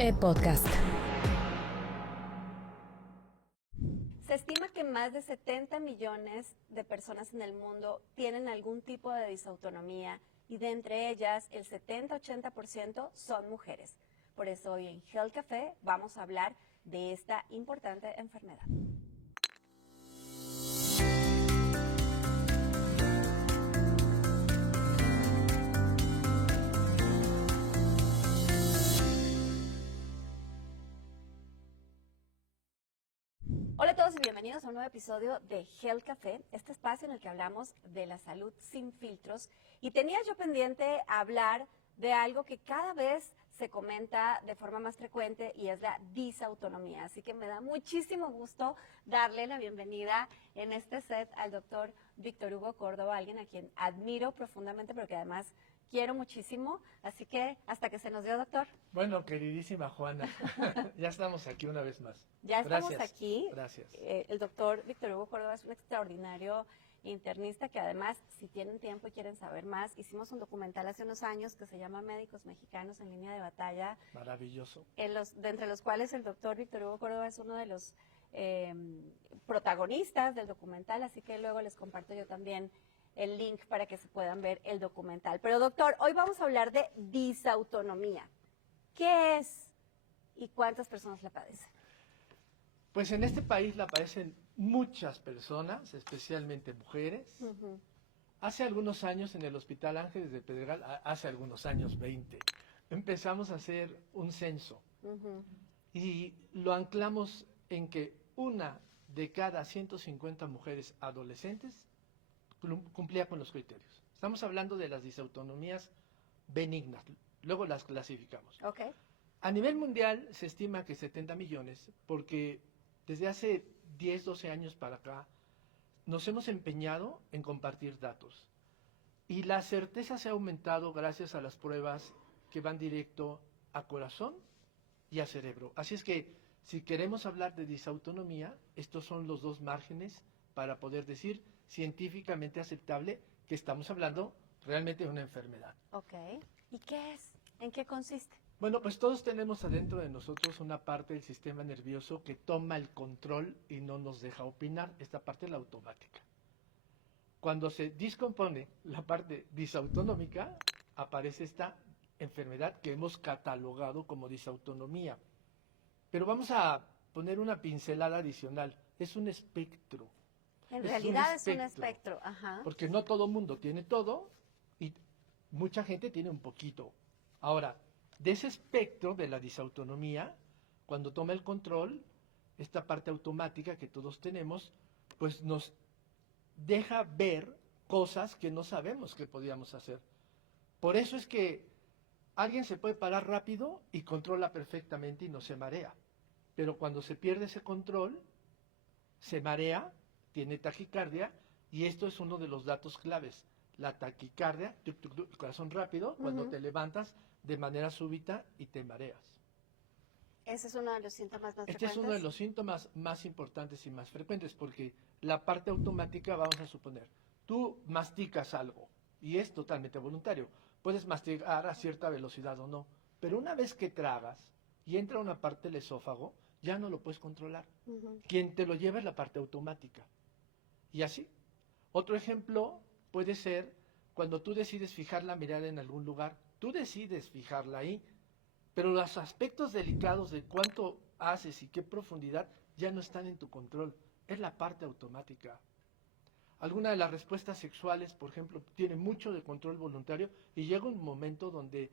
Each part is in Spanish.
Podcast. Se estima que más de 70 millones de personas en el mundo tienen algún tipo de disautonomía y de entre ellas el 70-80% son mujeres. Por eso hoy en Health Café vamos a hablar de esta importante enfermedad. Hola a todos y bienvenidos a un nuevo episodio de Health Café, este espacio en el que hablamos de la salud sin filtros. Y tenía yo pendiente hablar de algo que cada vez se comenta de forma más frecuente y es la disautonomía. Así que me da muchísimo gusto darle la bienvenida en este set al doctor Víctor Hugo Córdoba, alguien a quien admiro profundamente, pero que además quiero muchísimo. Así que hasta que se nos dio, doctor. Bueno, queridísima Juana, ya estamos aquí una vez más. Ya estamos aquí. Gracias. El doctor Víctor Hugo Córdoba es un extraordinario internista que además, si tienen tiempo y quieren saber más, hicimos un documental hace unos años que se llama Médicos Mexicanos en Línea de Batalla. Maravilloso. De entre los cuales el doctor Víctor Hugo Córdoba es uno de los protagonistas del documental, así que luego les comparto yo también el link para que se puedan ver el documental. Pero doctor, hoy vamos a hablar de disautonomía. ¿Qué es y cuántas personas la padecen? Pues en este país la padecen muchas personas, especialmente mujeres. Hace algunos años en el Hospital Ángeles de Pedregal, hace algunos años, 20, empezamos a hacer un censo. Y lo anclamos en que una de cada 150 mujeres adolescentes cumplía con los criterios. Estamos hablando de las disautonomías benignas, luego las clasificamos. Okay. A nivel mundial se estima que 70 millones, porque desde hace 10, 12 años para acá nos hemos empeñado en compartir datos. Y la certeza se ha aumentado gracias a las pruebas que van directo a corazón y a cerebro. Así es que si queremos hablar de disautonomía, estos son los dos márgenes para poder decir científicamente aceptable que estamos hablando realmente de una enfermedad. Ok. ¿Y qué es? ¿En qué consiste? Bueno, pues todos tenemos adentro de nosotros una parte del sistema nervioso que toma el control y no nos deja opinar. Esta parte es la automática. Cuando se descompone la parte disautonómica, aparece esta enfermedad que hemos catalogado como disautonomía. Pero vamos a poner una pincelada adicional. Es un espectro. En realidad es un espectro. Ajá. Porque no todo mundo tiene todo y mucha gente tiene un poquito. Ahora, de ese espectro de la disautonomía, cuando toma el control, esta parte automática que todos tenemos, pues nos deja ver cosas que no sabemos que podíamos hacer. Por eso es que alguien se puede parar rápido y controla perfectamente y no se marea. Pero cuando se pierde ese control, se marea, tiene taquicardia, y esto es uno de los datos claves. La taquicardia, el corazón rápido, cuando te levantas de manera súbita y te mareas. Ese es uno de los síntomas más frecuentes. Este es uno de los síntomas más importantes y más frecuentes, porque la parte automática, vamos a suponer, tú masticas algo, y es totalmente voluntario. Puedes masticar a cierta velocidad o no, pero una vez que tragas y entra una parte del esófago, ya no lo puedes controlar. Quien te lo lleva es la parte automática. Y así. Otro ejemplo puede ser cuando tú decides fijar la mirada en algún lugar. Tú decides fijarla ahí, pero los aspectos delicados de cuánto haces y qué profundidad ya no están en tu control. Es la parte automática. Alguna de las respuestas sexuales, por ejemplo, tiene mucho de control voluntario y llega un momento donde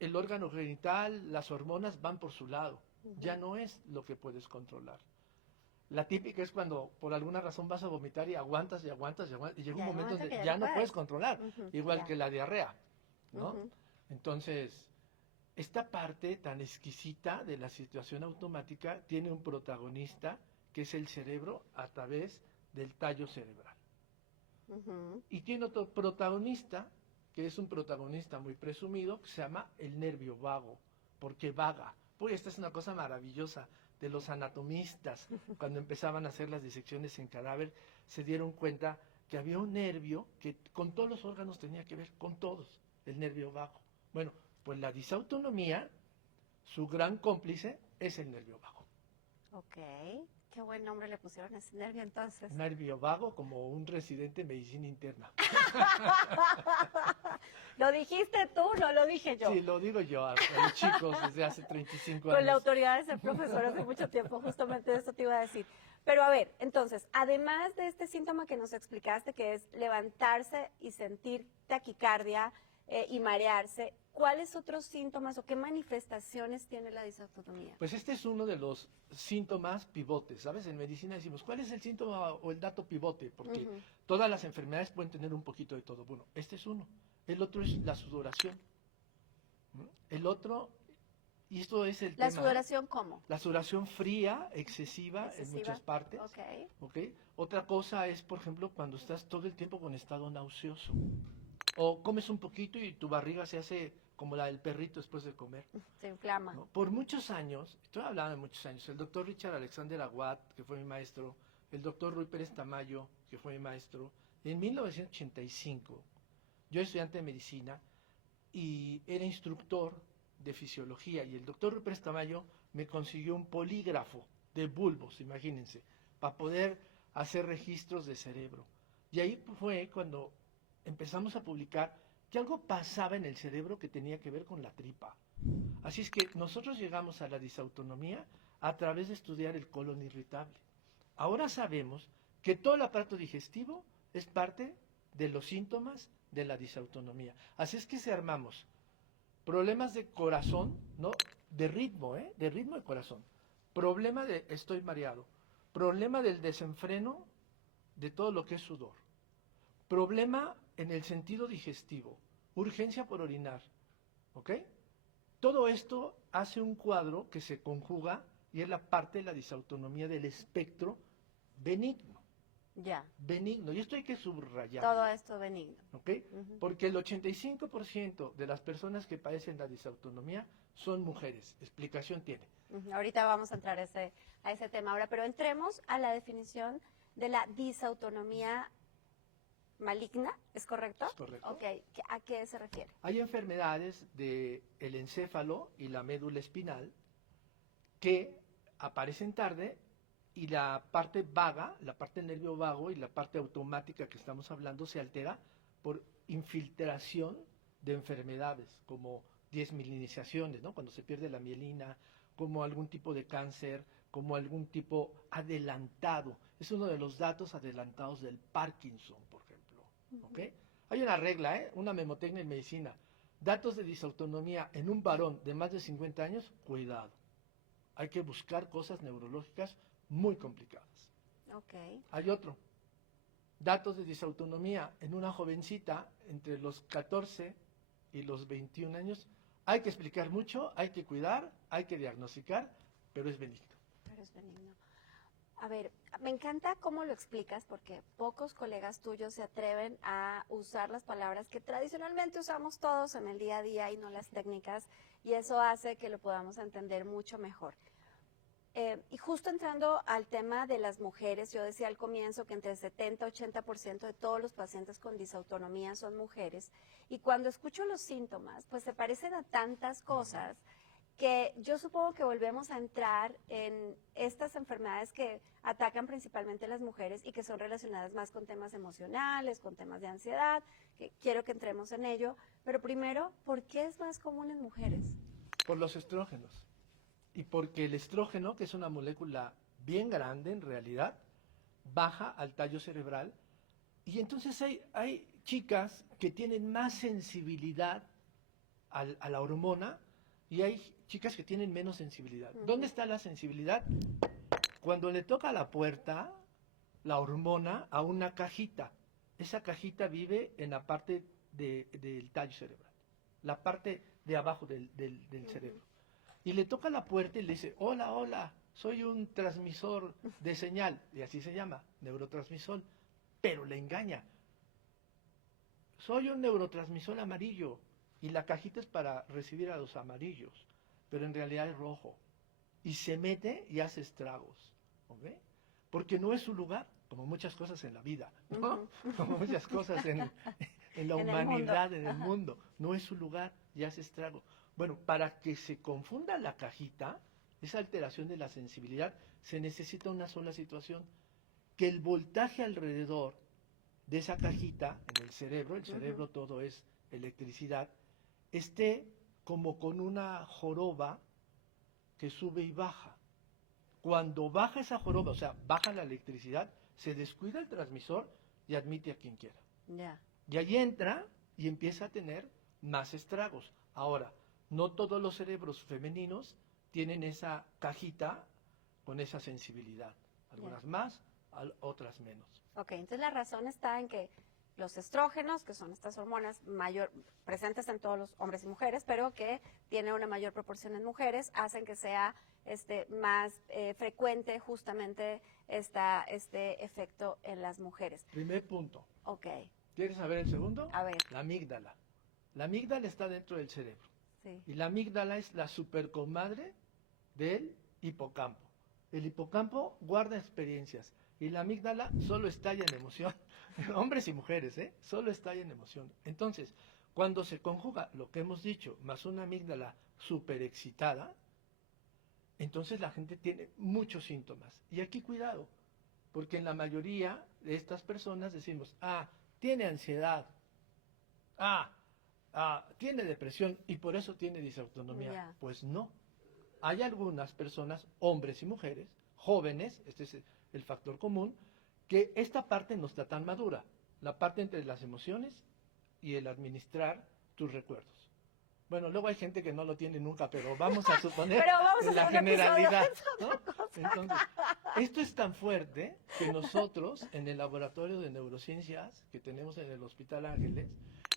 el órgano genital, las hormonas van por su lado. Ya no es lo que puedes controlar. La típica es cuando por alguna razón vas a vomitar y aguantas y aguantas y aguantas y llega un momento donde ya no puedes controlar, igual que la diarrea, ¿no? Entonces, esta parte tan exquisita de la situación automática tiene un protagonista que es el cerebro a través del tallo cerebral. Y tiene otro protagonista, que es un protagonista muy presumido, que se llama el nervio vago, porque vaga. Pues esta es una cosa maravillosa de los anatomistas. Cuando empezaban a hacer las disecciones en cadáver, se dieron cuenta que había un nervio que con todos los órganos tenía que ver, con todos, el nervio vago. Bueno, pues la disautonomía su gran cómplice es el nervio vago. Ok, qué buen nombre le pusieron a ese nervio entonces. Nervio vago como un residente en medicina interna. ¿Lo dijiste tú? No lo dije yo. Sí, lo digo yo a los chicos desde hace 35 Con la años. autoridad de ser profesor hace mucho tiempo, justamente eso te iba a decir. Pero a ver, entonces, además de este síntoma que nos explicaste, que es levantarse y sentir taquicardia y marearse, ¿cuáles otros síntomas o qué manifestaciones tiene la disautonomía? Pues este es uno de los síntomas pivotes, ¿sabes? En medicina decimos, ¿cuál es el síntoma o el dato pivote? Porque Ujú. todas las enfermedades pueden tener un poquito de todo. Bueno, este es uno. El otro es la sudoración. ¿Mm? El otro, y esto es el ¿La tema, sudoración cómo? la sudoración fría, excesiva, en Excesiva. muchas partes. Ok. ¿Ok? Otra cosa es, por ejemplo, cuando estás todo el tiempo con estado nauseoso. O comes un poquito y tu barriga se hace como la del perrito después de comer. Se inflama. ¿No? Por muchos años, estoy hablando de muchos años, el doctor Richard Alexander Aguad, que fue mi maestro, el doctor Rui Pérez Tamayo, que fue mi maestro, en 1985, yo estudiante de medicina y era instructor de fisiología, y el doctor Rui Pérez Tamayo me consiguió un polígrafo de bulbos, imagínense, para poder hacer registros de cerebro. Y ahí fue cuando empezamos a publicar que algo pasaba en el cerebro que tenía que ver con la tripa. Así es que nosotros llegamos a la disautonomía a través de estudiar el colon irritable. Ahora sabemos que todo el aparato digestivo es parte de los síntomas de la disautonomía. Así es que si armamos problemas de corazón, ¿no? De ritmo de corazón, problema de estoy mareado, problema del desenfreno de todo lo que es sudor, problema en el sentido digestivo, urgencia por orinar, ¿ok? Todo esto hace un cuadro que se conjuga y es la parte de la disautonomía del espectro benigno. Ya. Benigno, y esto hay que subrayar. Todo esto benigno. ¿Ok? Ujú. Porque el 85% de las personas que padecen la disautonomía son mujeres. Explicación tiene. Ujú. Ahorita vamos a entrar a ese tema ahora, pero entremos a la definición de la disautonomía maligna, ¿es correcto? ¿Es correcto? Ok, ¿a qué se refiere? Hay enfermedades del encéfalo y la médula espinal que aparecen tarde y la parte vaga, la parte del nervio vago y la parte automática que estamos hablando se altera por infiltración de enfermedades como desmielinizaciones, ¿no? Cuando se pierde la mielina, como algún tipo de cáncer, como algún tipo adelantado. Es uno de los datos adelantados del Parkinson, por ejemplo. ¿Ok? Hay una regla, una memotecnia en medicina. Datos de disautonomía en un varón de más de 50 años, cuidado. Hay que buscar cosas neurológicas muy complicadas. Ok. Hay otro. Datos de disautonomía en una jovencita entre los 14 y los 21 años. Hay que explicar mucho, hay que cuidar, hay que diagnosticar, pero es benigno. Pero es benigno. A ver, me encanta cómo lo explicas porque pocos colegas tuyos se atreven a usar las palabras que tradicionalmente usamos todos en el día a día y no las técnicas, y eso hace que lo podamos entender mucho mejor. Y justo entrando al tema de las mujeres, yo decía al comienzo que entre 70 y 80% de todos los pacientes con disautonomía son mujeres, y cuando escucho los síntomas, pues se parecen a tantas cosas que yo supongo que volvemos a entrar en estas enfermedades que atacan principalmente a las mujeres y que son relacionadas más con temas emocionales, con temas de ansiedad, que quiero que entremos en ello, pero primero, ¿por qué es más común en mujeres? Por los estrógenos. Y porque el estrógeno, que es una molécula bien grande en realidad, baja al tallo cerebral. Y entonces hay chicas que tienen más sensibilidad a la hormona y hay chicas que tienen menos sensibilidad. ¿Dónde está la sensibilidad? Cuando le toca la puerta la hormona a una cajita. Esa cajita vive en la parte del tallo cerebral, la parte de abajo del cerebro. Y le toca la puerta y le dice, hola, hola, soy un transmisor de señal, y así se llama, neurotransmisor, pero le engaña. Soy un neurotransmisor amarillo, y la cajita es para recibir a los amarillos, pero en realidad es rojo. Y se mete y hace estragos, ¿ok? Porque no es su lugar, como muchas cosas en la vida, ¿no? Como muchas cosas en la humanidad, en el mundo. No es su lugar y hace estrago. Bueno, para que se confunda la cajita, esa alteración de la sensibilidad, se necesita una sola situación, que el voltaje alrededor de esa cajita en el cerebro todo es electricidad, esté como con una joroba que sube y baja. Cuando baja esa joroba, o sea, baja la electricidad, se descuida el transmisor y admite a quien quiera. Ya. Y ahí entra y empieza a tener más estragos. Ahora, no todos los cerebros femeninos tienen esa cajita con esa sensibilidad. Algunas más, otras menos. Ok, entonces la razón está en que los estrógenos, que son estas hormonas presentes en todos los hombres y mujeres, pero que tienen una mayor proporción en mujeres, hacen que sea más frecuente justamente este efecto en las mujeres. Primer punto. Ok. ¿Quieres saber el segundo? A ver. La amígdala. La amígdala está dentro del cerebro. Sí. Y la amígdala es la supercomadre del hipocampo. El hipocampo guarda experiencias y la amígdala solo estalla en emoción. Hombres y mujeres, solo estalla en emoción. Entonces, cuando se conjuga lo que hemos dicho, más una amígdala superexcitada, entonces la gente tiene muchos síntomas. Y aquí cuidado, porque en la mayoría de estas personas decimos, tiene ansiedad, tiene depresión y por eso tiene disautonomía. Yeah. Pues no. Hay algunas personas, hombres y mujeres, jóvenes, este es el factor común, que esta parte no está tan madura, la parte entre las emociones y el administrar tus recuerdos. Bueno, luego hay gente que no lo tiene nunca, pero vamos a suponer en la generalidad, ¿no? Entonces, esto es tan fuerte que nosotros en el laboratorio de neurociencias que tenemos en el Hospital Ángeles,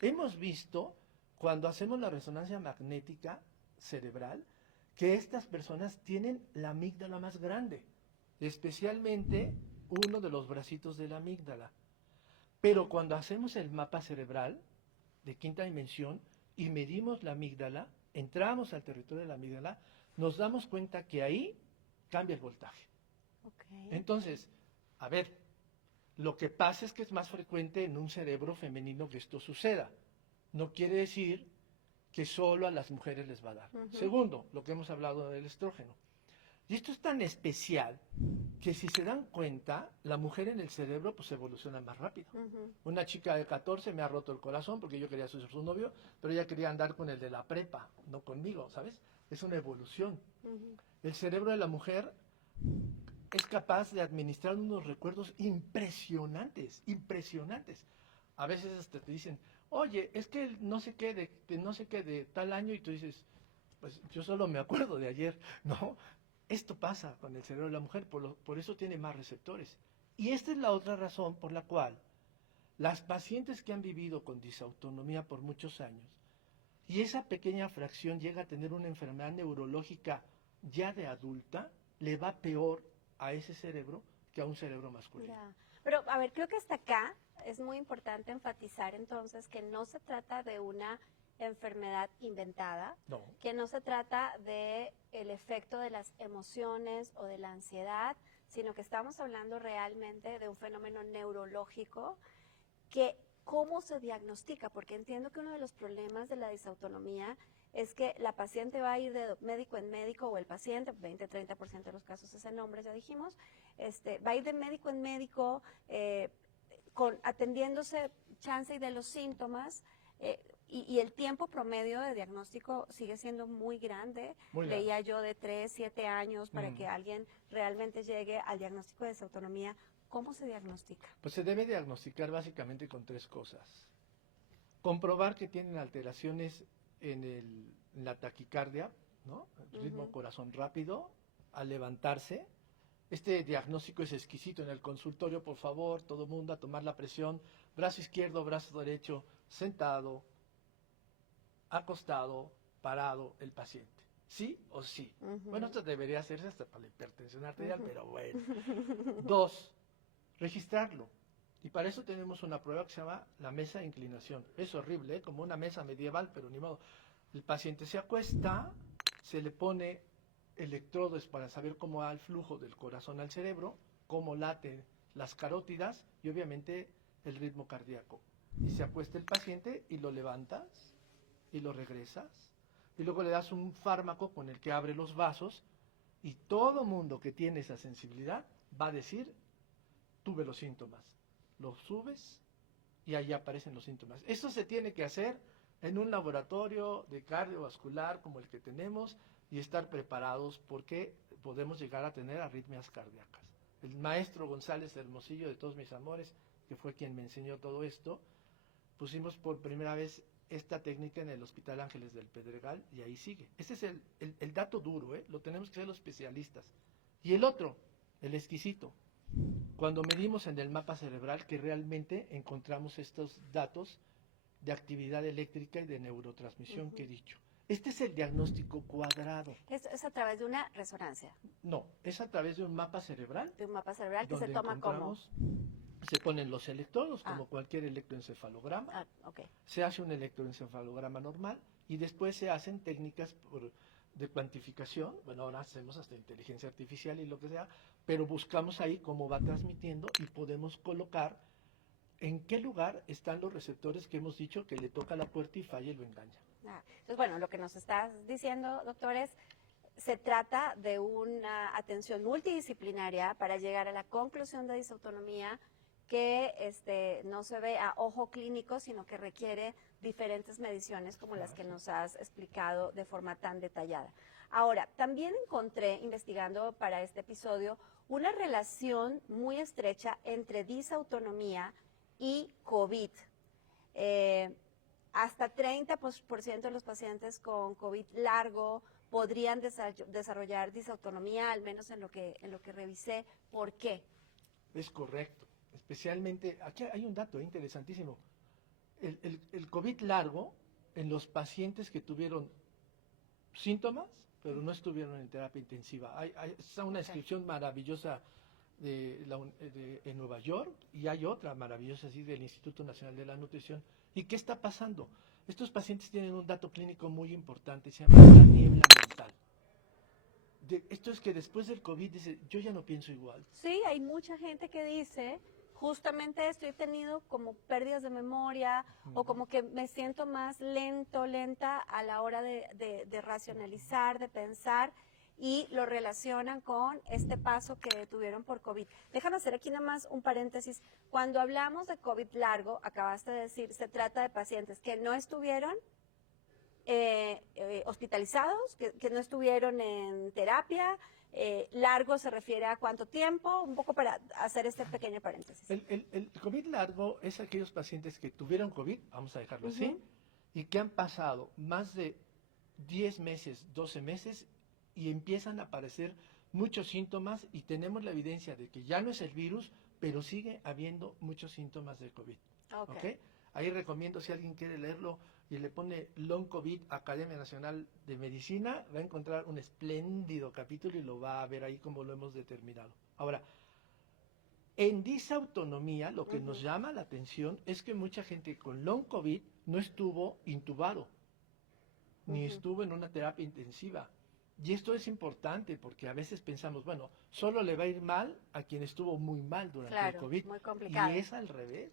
hemos visto cuando hacemos la resonancia magnética cerebral que estas personas tienen la amígdala más grande, especialmente uno de los bracitos de la amígdala. Pero cuando hacemos el mapa cerebral de quinta dimensión y medimos la amígdala, entramos al territorio de la amígdala, nos damos cuenta que ahí cambia el voltaje. Okay. Entonces, a ver, lo que pasa es que es más frecuente en un cerebro femenino que esto suceda. No quiere decir que solo a las mujeres les va a dar. Segundo, lo que hemos hablado del estrógeno. Y esto es tan especial que si se dan cuenta, la mujer en el cerebro pues evoluciona más rápido. Una chica de 14 me ha roto el corazón porque yo quería ser su novio, pero ella quería andar con el de la prepa, no conmigo, ¿sabes? Es una evolución. El cerebro de la mujer es capaz de administrar unos recuerdos impresionantes, impresionantes. A veces hasta te dicen, oye, es que no sé qué de tal año, y tú dices, pues yo solo me acuerdo de ayer, ¿no? Esto pasa con el cerebro de la mujer, por eso tiene más receptores. Y esta es la otra razón por la cual las pacientes que han vivido con disautonomía por muchos años, y esa pequeña fracción llega a tener una enfermedad neurológica ya de adulta, le va peor a ese cerebro que a un cerebro masculino. Ya. Pero, a ver, creo que hasta acá es muy importante enfatizar entonces que no se trata de una enfermedad inventada, No. que no se trata de el efecto de las emociones o de la ansiedad, sino que estamos hablando realmente de un fenómeno neurológico que cómo se diagnostica, porque entiendo que uno de los problemas de la disautonomía es que la paciente va a ir de médico en médico, o el paciente, 20-30% de los casos es en hombres, ya dijimos, va a ir de médico en médico, atendiéndose chance y de los síntomas, y el tiempo promedio de diagnóstico sigue siendo muy grande. Leía yo de 3-7 años para que alguien realmente llegue al diagnóstico de disautonomía. ¿Cómo se diagnostica? Pues se debe diagnosticar básicamente con 3 cosas. Comprobar que tienen alteraciones en la taquicardia, ¿no? El ritmo corazón rápido, al levantarse. Este diagnóstico es exquisito en el consultorio, por favor, todo mundo a tomar la presión, brazo izquierdo, brazo derecho, sentado, acostado, parado, el paciente. ¿Sí o sí? Bueno, esto debería hacerse hasta para la hipertensión arterial, pero bueno. 2, registrarlo. Y para eso tenemos una prueba que se llama la mesa de inclinación. Es horrible, como una mesa medieval, pero ni modo. El paciente se acuesta, se le pone electrodos para saber cómo va el flujo del corazón al cerebro, cómo laten las carótidas y obviamente el ritmo cardíaco. Y se acuesta el paciente y lo levantas y lo regresas. y luego le das un fármaco con el que abre los vasos y todo mundo que tiene esa sensibilidad va a decir, tuve los síntomas. Los subes y ahí aparecen los síntomas. Eso se tiene que hacer en un laboratorio de cardiovascular como el que tenemos y estar preparados porque podemos llegar a tener arritmias cardíacas. El maestro González Hermosillo, de todos mis amores, que fue quien me enseñó todo esto, pusimos por primera vez esta técnica en el Hospital Ángeles del Pedregal y ahí sigue. Ese es el dato duro, lo tenemos que ser los especialistas. Y el otro, el exquisito, cuando medimos en el mapa cerebral que realmente encontramos estos datos de actividad eléctrica y de neurotransmisión que he dicho. Este es el diagnóstico cuadrado. Es a través de una resonancia. No, es a través de un mapa cerebral. De un mapa cerebral que se donde toma como. Se ponen los electrodos, como cualquier electroencefalograma. Okay. Se hace un electroencefalograma normal y después se hacen técnicas de cuantificación. Bueno, ahora hacemos hasta inteligencia artificial y lo que sea, pero buscamos ahí cómo va transmitiendo y podemos colocar en qué lugar están los receptores que hemos dicho que le toca la puerta y falla y lo engaña. Entonces, bueno, lo que nos estás diciendo, doctor, es se trata de una atención multidisciplinaria para llegar a la conclusión de disautonomía que no se ve a ojo clínico, sino que requiere diferentes mediciones como las que nos has explicado de forma tan detallada. Ahora, también encontré, investigando para este episodio, una relación muy estrecha entre disautonomía y COVID. Hasta 30% de los pacientes con COVID largo podrían desarrollar disautonomía, al menos en lo que revisé. ¿Por qué? Es correcto. Especialmente, aquí hay un dato interesantísimo. El COVID largo, en los pacientes que tuvieron síntomas, pero no estuvieron en terapia intensiva. Hay una descripción maravillosa en Nueva York y hay otra maravillosa así del Instituto Nacional de la Nutrición. ¿Y qué está pasando? Estos pacientes tienen un dato clínico muy importante, se llama la niebla mental. Esto es que después del COVID dice, yo ya no pienso igual. Sí, hay mucha gente que dice justamente esto, he tenido como pérdidas de memoria o como que me siento más lenta a la hora de racionalizar, de pensar, y lo relacionan con este paso que tuvieron por COVID. Déjame hacer aquí nada más un paréntesis. Cuando hablamos de COVID largo, acabaste de decir, se trata de pacientes que no estuvieron hospitalizados, que no estuvieron en terapia. Largo se refiere a cuánto tiempo, un poco para hacer este pequeño paréntesis. El COVID largo es aquellos pacientes que tuvieron COVID, vamos a dejarlo así, y que han pasado más de 10 meses, 12 meses y empiezan a aparecer muchos síntomas y tenemos la evidencia de que ya no es el virus, pero sigue habiendo muchos síntomas de COVID. ¿Okay? Ahí recomiendo, si alguien quiere leerlo y le pone Long COVID Academia Nacional de Medicina, va a encontrar un espléndido capítulo y lo va a ver ahí como lo hemos determinado. Ahora, en disautonomía lo que nos llama la atención es que mucha gente con Long COVID no estuvo intubado, ni estuvo en una terapia intensiva. Y esto es importante porque a veces pensamos, bueno, solo le va a ir mal a quien estuvo muy mal durante el COVID. Muy complicado. Y es al revés.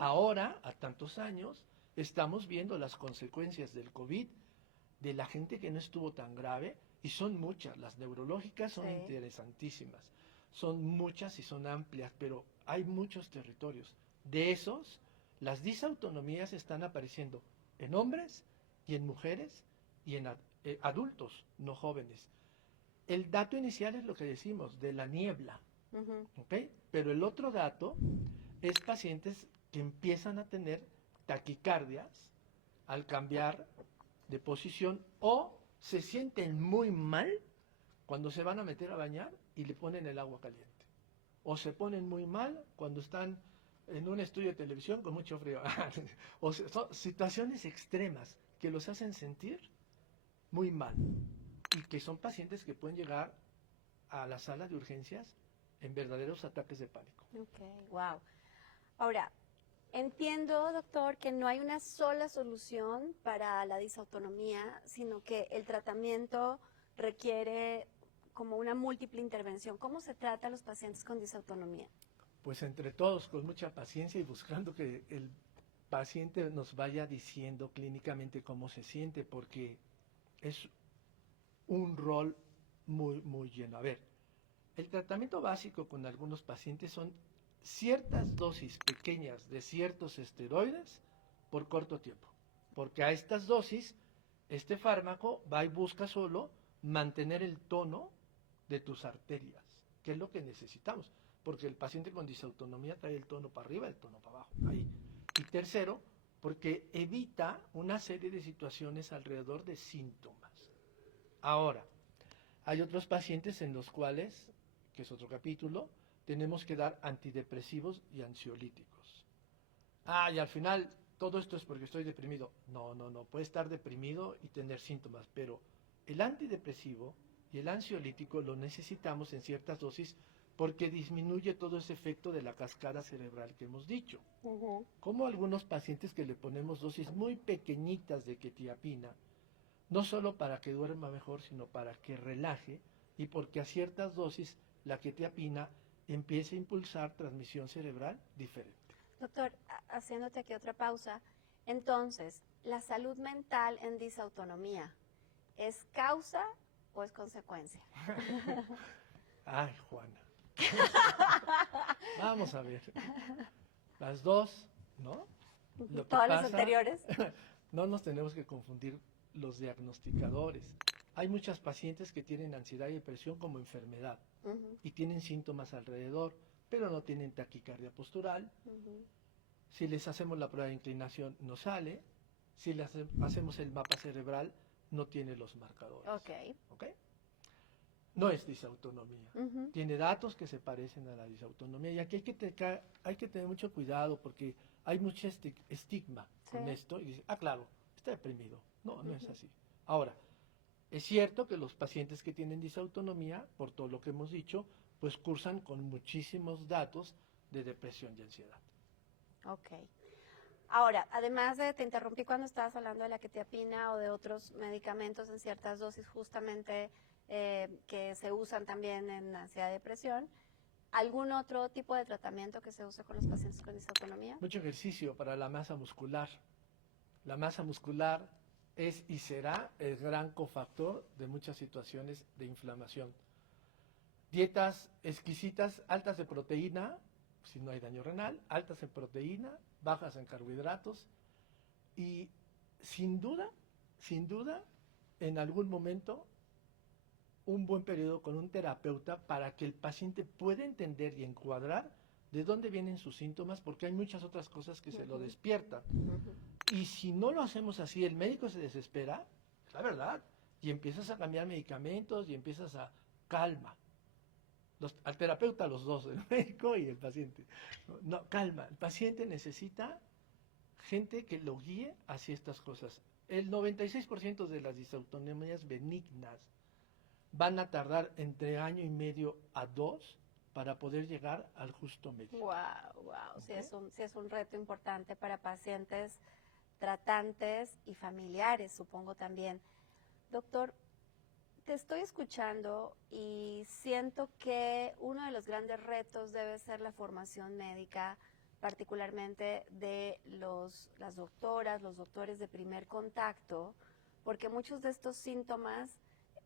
Ahora, a tantos años, estamos viendo las consecuencias del COVID de la gente que no estuvo tan grave, y son muchas. Las neurológicas son interesantísimas. Son muchas y son amplias, pero hay muchos territorios. De esos, las disautonomías están apareciendo en hombres y en mujeres y en adultos, no jóvenes. El dato inicial es lo que decimos, de la niebla, ¿okay? Pero el otro dato es pacientes que empiezan a tener taquicardias al cambiar de posición o se sienten muy mal cuando se van a meter a bañar y le ponen el agua caliente. O se ponen muy mal cuando están en un estudio de televisión con mucho frío. O sea, son situaciones extremas que los hacen sentir muy mal y que son pacientes que pueden llegar a la sala de urgencias en verdaderos ataques de pánico. Wow. Ahora, entiendo, doctor, que no hay una sola solución para la disautonomía, sino que el tratamiento requiere como una múltiple intervención. ¿Cómo se trata a los pacientes con disautonomía? Pues entre todos, con mucha paciencia y buscando que el paciente nos vaya diciendo clínicamente cómo se siente, porque es un rol muy, muy lleno. A ver, el tratamiento básico con algunos pacientes son ciertas dosis pequeñas de ciertos esteroides por corto tiempo, porque a estas dosis, este fármaco va y busca solo mantener el tono de tus arterias, que es lo que necesitamos, porque el paciente con disautonomía trae el tono para arriba, el tono para abajo, ahí. Y tercero, porque evita una serie de situaciones alrededor de síntomas. Ahora, hay otros pacientes en los cuales, que es otro capítulo, tenemos que dar antidepresivos y ansiolíticos. Ah, y al final, todo esto es porque estoy deprimido. No, no, no, puede estar deprimido y tener síntomas, pero el antidepresivo y el ansiolítico lo necesitamos en ciertas dosis porque disminuye todo ese efecto de la cascada cerebral que hemos dicho. Como algunos pacientes que le ponemos dosis muy pequeñitas de quetiapina, no solo para que duerma mejor, sino para que relaje y porque a ciertas dosis la quetiapina empieza a impulsar transmisión cerebral diferente. Doctor, haciéndote aquí otra pausa, entonces, ¿la salud mental en disautonomía es causa o es consecuencia? Ay, Juana. Vamos a ver. Las dos, ¿no? Lo que Todas las pasa, anteriores. no nos tenemos que confundir los diagnosticadores. Hay muchas pacientes que tienen ansiedad y depresión como enfermedad y tienen síntomas alrededor, pero no tienen taquicardia postural. Si les hacemos la prueba de inclinación, no sale. Si les hacemos el mapa cerebral, no tiene los marcadores. ¿Ok? No es disautonomía. Tiene datos que se parecen a la disautonomía. Y aquí hay que tener mucho cuidado porque hay mucho estigma con esto. Y dice, claro, está deprimido. No, no es así. Ahora, es cierto que los pacientes que tienen disautonomía, por todo lo que hemos dicho, pues cursan con muchísimos datos de depresión y ansiedad. Ok. Ahora, además te interrumpí cuando estabas hablando de la quetiapina o de otros medicamentos en ciertas dosis justamente que se usan también en ansiedad y depresión. ¿Algún otro tipo de tratamiento que se usa con los pacientes con disautonomía? Mucho ejercicio para la masa muscular. La masa muscular es y será el gran cofactor de muchas situaciones de inflamación. Dietas exquisitas, altas de proteína, si no hay daño renal, altas en proteína, bajas en carbohidratos y sin duda, en algún momento un buen periodo con un terapeuta para que el paciente pueda entender y encuadrar de dónde vienen sus síntomas, porque hay muchas otras cosas que se lo despiertan. Y si no lo hacemos así, el médico se desespera, la verdad, y empiezas a cambiar medicamentos y empiezas a calma. Al terapeuta, los dos, el médico y el paciente. No, calma, el paciente necesita gente que lo guíe hacia estas cosas. El 96% de las disautonomías benignas van a tardar entre año y medio a 2 para poder llegar al justo medio. Wow. ¿Okay? Sí es un reto importante para pacientes, tratantes y familiares, supongo también. Doctor, te estoy escuchando y siento que uno de los grandes retos debe ser la formación médica, particularmente de las doctoras, los doctores de primer contacto, porque muchos de estos síntomas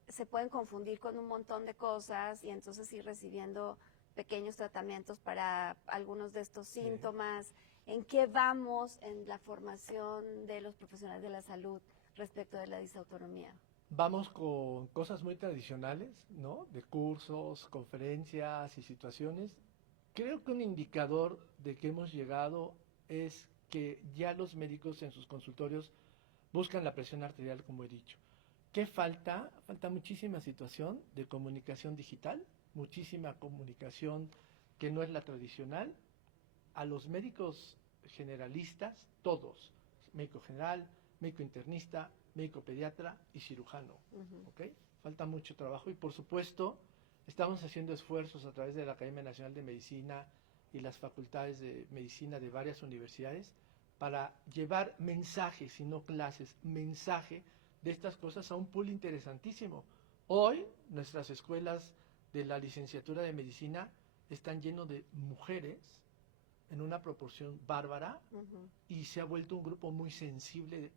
se pueden confundir con un montón de cosas y entonces ir recibiendo pequeños tratamientos para algunos de estos síntomas. ¿En qué vamos en la formación de los profesionales de la salud respecto de la disautonomía? Vamos con cosas muy tradicionales, ¿no? De cursos, conferencias y situaciones. Creo que un indicador de que hemos llegado es que ya los médicos en sus consultorios buscan la presión arterial, como he dicho. ¿Qué falta? Falta muchísima situación de comunicación digital, muchísima comunicación que no es la tradicional. A los médicos generalistas, todos, médico general, médico internista, médico pediatra y cirujano. ¿Okay? Falta mucho trabajo y por supuesto estamos haciendo esfuerzos a través de la Academia Nacional de Medicina y las facultades de medicina de varias universidades para llevar mensajes y no clases, mensaje de estas cosas a un pool interesantísimo. Hoy nuestras escuelas de la licenciatura de medicina están llenos de mujeres en una proporción bárbara y se ha vuelto un grupo muy sensible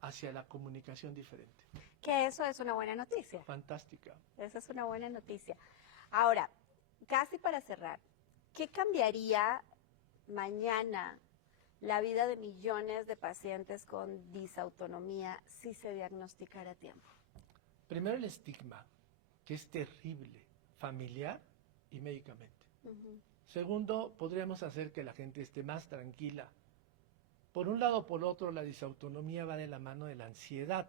hacia la comunicación diferente. Que eso es una buena noticia. Fantástica. Esa es una buena noticia. Ahora, casi para cerrar, ¿qué cambiaría mañana la vida de millones de pacientes con disautonomía si se diagnosticara a tiempo? Primero el estigma, que es terrible, familiar y médicamente. Segundo, podríamos hacer que la gente esté más tranquila. Por un lado o por otro, la disautonomía va de la mano de la ansiedad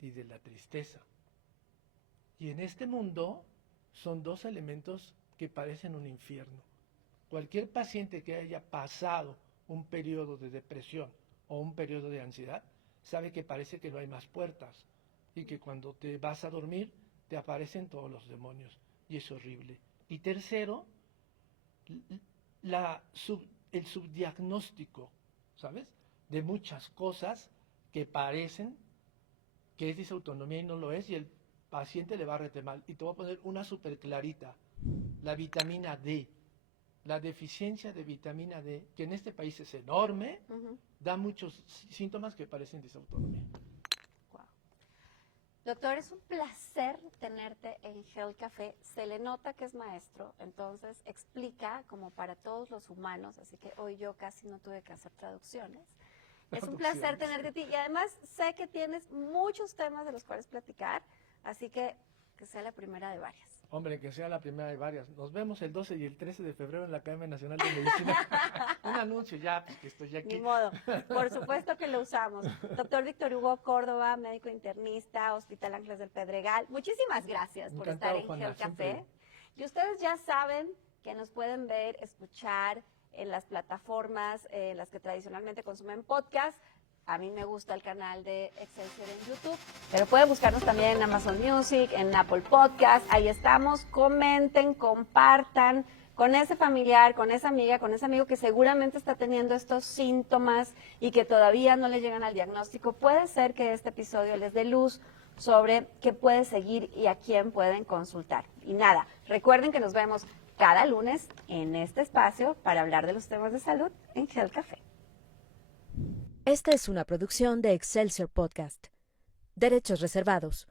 y de la tristeza. Y en este mundo son dos elementos que parecen un infierno. Cualquier paciente que haya pasado un periodo de depresión o un periodo de ansiedad, sabe que parece que no hay más puertas y que cuando te vas a dormir te aparecen todos los demonios y es horrible. Y tercero, el subdiagnóstico, ¿sabes? De muchas cosas que parecen que es disautonomía y no lo es, y el paciente le va a rete mal. Y te voy a poner una súper clarita, la vitamina D. La deficiencia de vitamina D, que en este país es enorme, da muchos síntomas que parecen disautonomía. Wow. Doctor, es un placer tenerte en Health Café. Se le nota que es maestro, entonces explica como para todos los humanos, así que hoy yo casi no tuve que hacer traducciones. Es un placer tenerte a ti y además sé que tienes muchos temas de los cuales platicar, así que sea la primera de varias. Hombre, que sea la primera de varias. Nos vemos el 12 y el 13 de febrero en la Academia Nacional de Medicina. Un anuncio ya, pues que estoy aquí. Ni modo, por supuesto que lo usamos. Doctor Víctor Hugo Córdoba, médico internista, Hospital Ángeles del Pedregal. Muchísimas gracias por Encantado, estar en Juana, Health Café. siempre. Y ustedes ya saben que nos pueden ver, escuchar en las plataformas en las que tradicionalmente consumen podcast. A mí me gusta el canal de Excelsior en YouTube, pero pueden buscarnos también en Amazon Music, en Apple Podcast. Ahí estamos. Comenten, compartan con ese familiar, con esa amiga, con ese amigo que seguramente está teniendo estos síntomas y que todavía no le llegan al diagnóstico. Puede ser que este episodio les dé luz sobre qué puede seguir y a quién pueden consultar. Y nada, recuerden que nos vemos cada lunes en este espacio para hablar de los temas de salud en Health Café. Esta es una producción de Excelsior Podcast. Derechos reservados.